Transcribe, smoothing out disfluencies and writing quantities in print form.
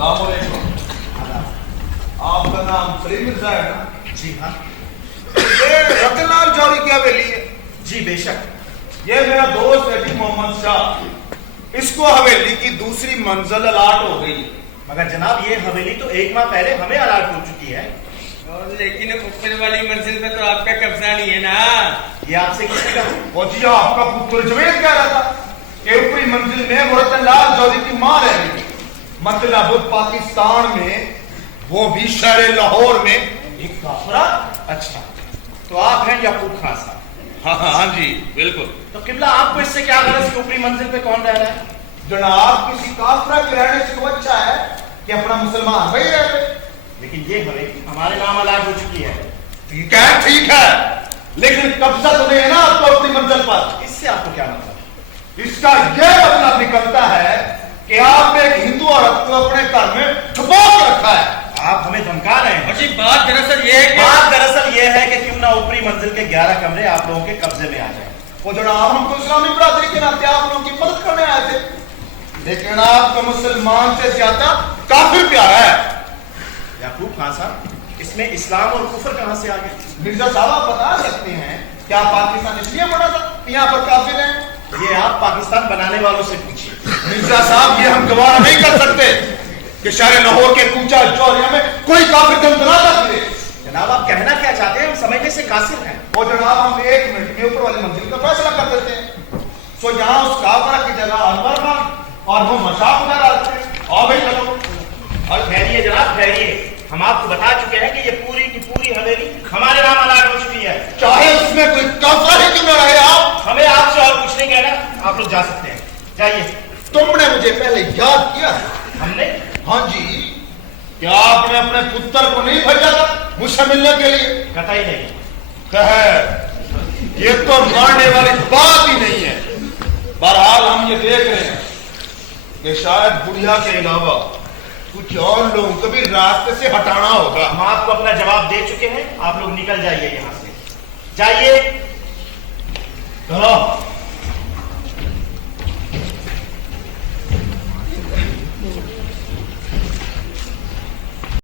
السلام علیکم. آپ کا نام سلیم مرزا ہے نا؟ جی ہاں. یہ رتن لال جوہری کی حویلی ہے؟ جی بے شک. یہ میرا دوست ہے جی محمد شاہ. اس کو حویلی کی دوسری منزل الاٹ ہو گئی. مگر جناب یہ حویلی تو 1 ماہ پہلے ہمیں الاٹ ہو چکی ہے. لیکن اوپر والی منزل پہ تو آپ کا قبضہ نہیں ہے نا. یہ آپ سے کس نے کہا؟ وہ جی آپ کا پتر جوید کہہ رہا تھا کہ اوپری منزل میں وہ رتن لال جوہری کی ماں رہ رہی. مطلب پاکستان میں، وہ بھی شہر لاہور میں. ایک کافرہ؟ اچھا تو آپ ہیں یعقوب خان صاحب؟ ہاں جی بالکل. تو قبلہ آپ کو اس سے کیا غرض کہ اوپری منزل پہ کون رہ رہا ہے؟ جناب کسی کافرہ کے رہنے سے تو اچھا ہے کہ اپنا مسلمان بھائی رہ رہے. لیکن یہ حویلی ہمارے نام الاٹ ہو چکی ہے. ٹھیک ہے لیکن قبضہ تو نہیں ہے نا آپ کو اپنی منزل پر. اس سے آپ کو کیا مطلب؟ اس کا یہ مطلب نکلتا ہے کہ آپ نے ایک ہندو عورت کو اپنے گھر میں چھپا کے رکھا ہے. آپ ہمیں دھمکا رہے ہیں. جی بات دراصل یہ ہے کہ بات دراصل یہ ہے کہ کیوں نہ اوپری منزل کے 11 کمرے آپ لوگوں کے قبضے میں آ جائیں. وہ جناب ہم کو اسلامی برادری کے ناطے آپ لوگوں کی مدد کرنے آئے تھے، لیکن آپ کو مسلمان سے زیادہ کافر پیارا ہے. یعقوب خان صاحب اس میں اسلام اور کفر کہاں سے آ گئے؟ مرزا صاحب آپ بتا سکتے ہیں کیا پاکستان اس لیے بڑا تھا کہ یہاں پر کافر ہیں؟ یہ آپ پاکستان بنانے والوں سے پوچھیے. مرزا صاحب یہ ہم گوارا نہیں کر سکتے کہ شہر لاہور کے کوچہ چوریہ میں کوئی کافر دم دلاتا پھرے. جناب آپ کہنا کیا چاہتے ہیں؟ ہم سمجھنے سے قاصر ہیں. وہ جناب ہم 1 منٹ میں اوپر والی منزل کا فیصلہ کر دیتے ہیں. سو یہاں اس کافرہ کی جگہ انور خان اور وہ مشاق ادھر آتے ہیں. آؤ بھائی چلو. اور ٹھہریے جناب ٹھہریے. ہم آپ کو بتا چکے ہیں کہ یہ پوری کی پوری حویلی ہمارے نام الاٹ ہو چکی ہے. چاہے اس میں کوئی کافرہ ہی کیوں نہ رہے. آپ ہمیں آپ سے اور کچھ نہیں کہنا. آپ لوگ جا سکتے ہیں. جائیے. تم نے مجھے پہلے یاد کیا؟ ہم نے؟ ہاں جی. کیا آپ نے اپنے پتر کو نہیں بھیجا تھا مجھ سے ملنے کے لیے؟ قطعی نہیں. خیر یہ تو ماننے والی بات ہی نہیں ہے. بہرحال ہم یہ دیکھ رہے ہیں کہ شاید بڑھیا کے علاوہ کچھ اور لوگوں کو بھی راستے سے ہٹانا ہوگا. ہم آپ کو اپنا جواب دے چکے ہیں. آپ لوگ نکل جائیے یہاں سے. جائیے. چلو.